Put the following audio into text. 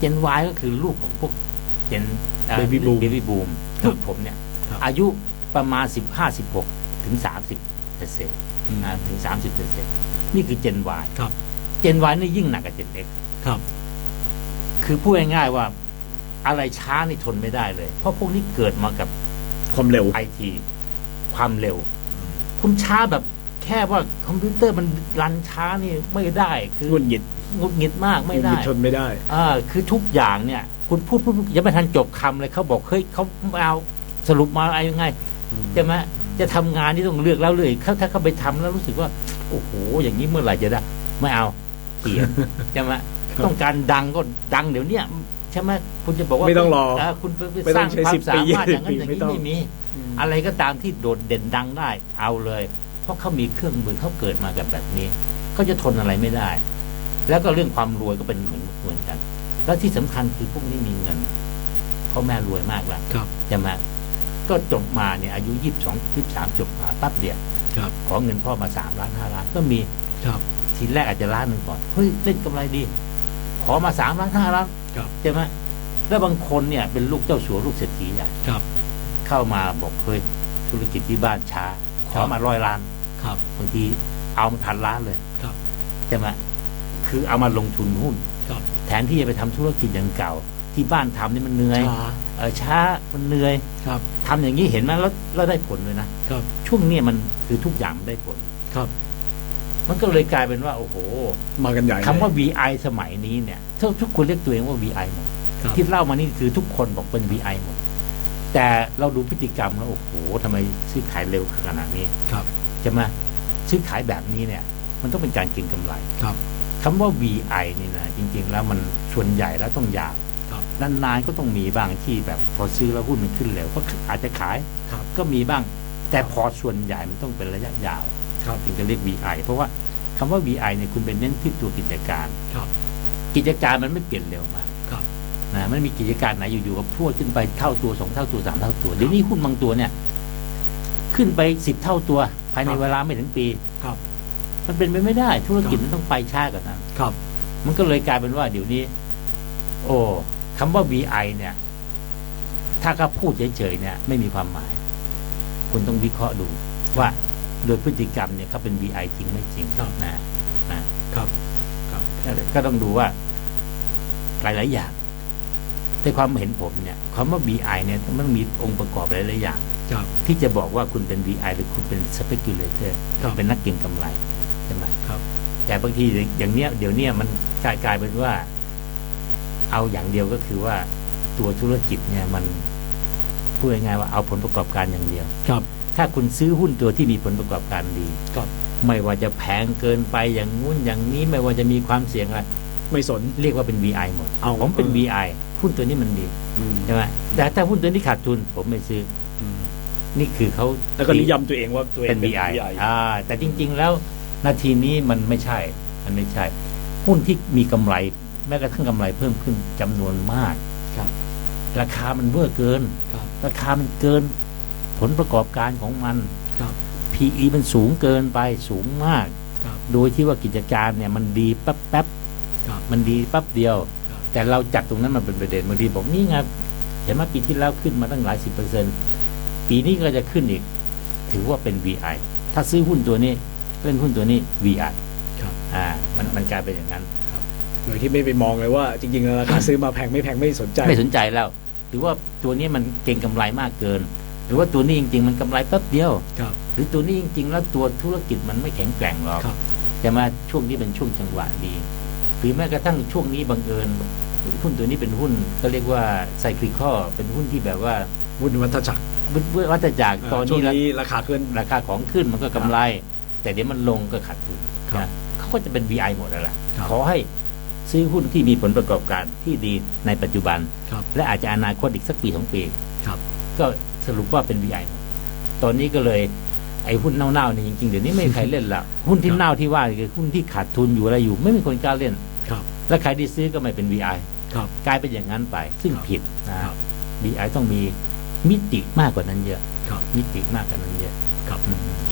เจน Y ก็คือลูกของพวกเจน Baby boom เบบี้บูมครับลูกผมเนี่ยครับอายุประมาณ15 16ถึง30เปอร์เซ็นต์อืมถึง30เปอร์เซ็นต์นี่คือเจน Y ครับเจน Y นี่ยิ่งหนักกว่าเจน X ครับ คือพูดง่ายๆว่าอะไรช้านี่ทนไม่ได้เลย เพราะพวกนี้เกิดมากับความเร็วไอที ความเร็ว คุณช้าแบบแค่ว่าคอมพิวเตอร์มันรันช้านี่ไม่ได้คือหงุดหงิดหงุดหงิดมากไม่หงุได้ดหงิดทนไม่ได้อ่าคือทุกอย่างเนี่ย คุณพูดพูดยังไม่ทันจบคำเลยเขาบอกเฮ้ยเขาเอาสรุปมาอะไรยังไงใช่ไหมจะทำงานนี่ต้องเลือกแล้วเลยเขาถ้าเขาไปทำแล้วรู้สึกว่า โอ้โห อย่างนี้เมื่อไหร่จะได้ไม่เอาเปลี่ยนใช่ไหมครับต้องการดังก็ดังเดี๋ยวเนี้ยใช่ไหมคุณจะบอกว่าไม่ต้องรอเคุณไปไปไม่สต้อร้างงใช้ควาสิมบสาปีมารถยี่อย่างนั้นสิบอย่างปีนี้ไม่ต้องไม่มี อะไรก็ตามที่โดดเด่นดังได้ เอาเลยเพ ราะเขามีเครื่องมือเขาเกิดมากับแบบนี้เขาจะทนอะไรไม่ได้ แล้วก็เรื่องความรวยก็เป็นเหมือนเหมือนกัน แล้วที่สำคัญคือพวกนี้มีเงินพ่อแม่รวยมากแล้วครับใช่ไหมก็จบมาเนี่ยอายุยี่สิบสองยี่สามจบมาปั๊บเดียวครับขอเงินพ่อมาสามล้านห้าล้านก็มีครับทีแรกอาจจะล้านหนึ่งก่อนเฮ้ยเล่นกำไรดี ขอมาสามล้านห้าล้านครับใช่ไหมแล้วบางคนเนี่ยเป็นลูกเจ้าสัวลูกเศรษฐีใหญ่ครับเข้ามาบอกเฮ้ยธุรกิจที่บ้านช้าขอมาร้อยล้าน ครับบางทีเอามาพันล้านเลยครับใช่ไหมคือเอามาลงทุนหุ้นครับแทนที่จะไปทำธุรกิจอย่างเก่า ที่บ้านทำนี่มันเหนื่อยช้าเออช้ามันเหนื่อยครับทำอย่างนี้เห็นไหมแล้วแล้วได้ผลเลยนะครับ ช่วงเนี้ยมันคือทุกอย่างมันได้ผลครับ มันก็เลยกลายเป็นว่า โอ้โห มากันใหญ่เลยคำว่า VI สมัยนี้เนี่ยทุกทุกคนเรียกตัวเองว่า VI หมดครับที่เล่ามานี่คือทุกคนบอกเป็น VI หมดแต่เราดูพฤติกรรมแล้วโอ้โหทำไมซื้อขายเร็วขนาดนี้ครับ ใช่ไหมซื้อขายแบบนี้เนี่ยมันต้องเป็นการเก็งกำไรครับคำว่า VI นี่นะจริง ๆ แล้วมันส่วนใหญ่แล้วต้องยาวครับนานๆก็ต้องมีบ้างที่แบบพอซื้อแล้วหุ้นมันขึ้นเร็วก็อาจจะขายครับก็มีบ้าง แต่พอส่วนใหญ่มันต้องเป็นระยะยาวครับถึงจะเรียก VI เพราะว่าคำว่า VI เนี่ยคุณเป็นเน้นที่ตัวกิจการครับ กิจการมันไม่เปลี่ยนเร็วมากครับนะไม่มีกิจการไหนอยู่ๆก็พรวดขึ้นไปเท่าตัวสองเท่าตัวสามเท่าตัวเดี๋ยวนี้หุ้นบางตัวเนี่ย ขึ้นไปสิบเท่าตัว ภายในครับเวลาไม่ถึงปีครับ มันเป็นไปไม่ได้ ธุรกิจครับมันต้องไปช้ากว่านั้นครับ มันก็เลยกลายเป็นว่าเดี๋ยวนี้ โอ้คำว่า VI เนี่ย ถ้าเขาพูดเฉยๆเนี่ย ไม่มีความหมาย คุณต้องวิเคราะห์ดู ว่าโดยพฤติกรรมเนี่ยเขาเป็น VI จริงไม่จริงครับนะนะครับ ครับก็ก็ต้องดูว่า หลายๆอย่างในความเห็นผมเนี่ยคำว่า VI เนี่ยมันมีองค์ประกอบหลายๆอย่างครับ ที่จะบอกว่าคุณเป็น VI หรือคุณเป็น speculator ครับเป็นนักเก็งกำไรใช่ไหมครับแต่บางทีอย่างเนี้ยเดี๋ยวเนี้ยมันกลายกลายเป็นว่า เอาอย่างเดียวก็คือว่าตัวธุรกิจเนี่ยมันพูดง่ายๆว่าเอาผลประกอบการอย่างเดียว ครับ ถ้าคุณซื้อหุ้นตัวที่มีผลประกอบการดีครับไม่ว่าจะแพงเกินไปอย่างงู้นอย่างนี้ไม่ว่าจะมีความเสี่ยงอะไรไม่สนเรียกว่าเป็น VI หมดเอาผมเป็นเออ VI หุ้นตัวนี้มันดีอืมใช่ไหมแต่ถ้าหุ้นตัวนี้ขาดทุน ผมไม่ซื้ออืม นี่คือเขาแล้วก็นิยามตัวเองว่าตัวเองเป็นเป็น VI VI อ่าแต่จริง ๆ แล้วนาทีนี้มันไม่ใช่ มันไม่ใช่ หุ้นที่มีกำไร แม้กระทั่งกำไรเพิ่มขึ้นจำนวนมากครับ ราคามันเวอร์เกินครับราคามันเกิน ผลประกอบการของมันครับ PE มันสูงเกินไปสูงมากครับโดยที่ว่ากิจการเนี่ยมันดีแป๊บแป๊บครับๆมันดีแป๊บเดียวครับแต่เราจัดตรงนั้นมันเป็นประเด็นบางทีบอกนี่ไงเห็นไหมปีที่แล้วขึ้นมาตั้งหลายสิบเปอร์เซ็น ปีนี้ก็จะขึ้นอีก ถือว่าเป็น VI ถ้าซื้อหุ้นตัวนี้เล่นหุ้นตัวนี้ VI ครับอ่ามันมันกลายเป็นอย่างนั้นโดยที่ไม่ไปมองเลยว่าจริงๆแล้วราคาซื้อมาแพงไม่แพงไม่สนใจไม่สนใจแล้วหรือว่าตัวนี้มันเก่งกำไรมากเกิน หรือว่าตัวนี้จริง ๆ มันกำไรแป๊บเดียวครับหรือตัวนี้จริง ๆ แล้วตัวธุรกิจมันไม่แข็งแกร่งหรอกครับแต่มาช่วงนี้เป็นช่วงจังหวะดีหรือแม้กระทั่งช่วงนี้บังเอิญหุ้นตัวนี้เป็นหุ้นก็เรียกว่าไซคลิคอเป็นหุ้นที่แบบว่าวุฒิวัฒจักร วัฏจักรตอนช่วนี้งละนี้ราคาขึ้นราคาของขึ้นมันก็กำไร แต่เดี๋ยวมันลงก็ขาดทุนครับนะเขาก็จะเป็น VI หมดแล้วล่ะครับขอให้ซื้อหุ้นที่มีผลประกอบการที่ดีในปัจจุบันครับและอาจจะอนาคตอีกสักปีสองปีครับก็สรุปว่าเป็น VI หมดตอนนี้ก็เลยไอ้หุ้นเน่าๆนี่จริงๆเดี๋ยวนี้ไม่มีใครเล่นละหุ้นที่ครับเน่าที่ว่าคือหุ้นที่ขาดทุนอยู่อะไรอยู่ ไม่มีคนกล้าเล่นครับ และใครที่ซื้อก็ไม่เป็น VI ครับกลายเป็นอย่างนั้นไป ซึ่งครับผิดนะครับ VI ต้องมี มิติมากกว่านั้นเยอะครับมิติมากกว่านั้นเยอะครับ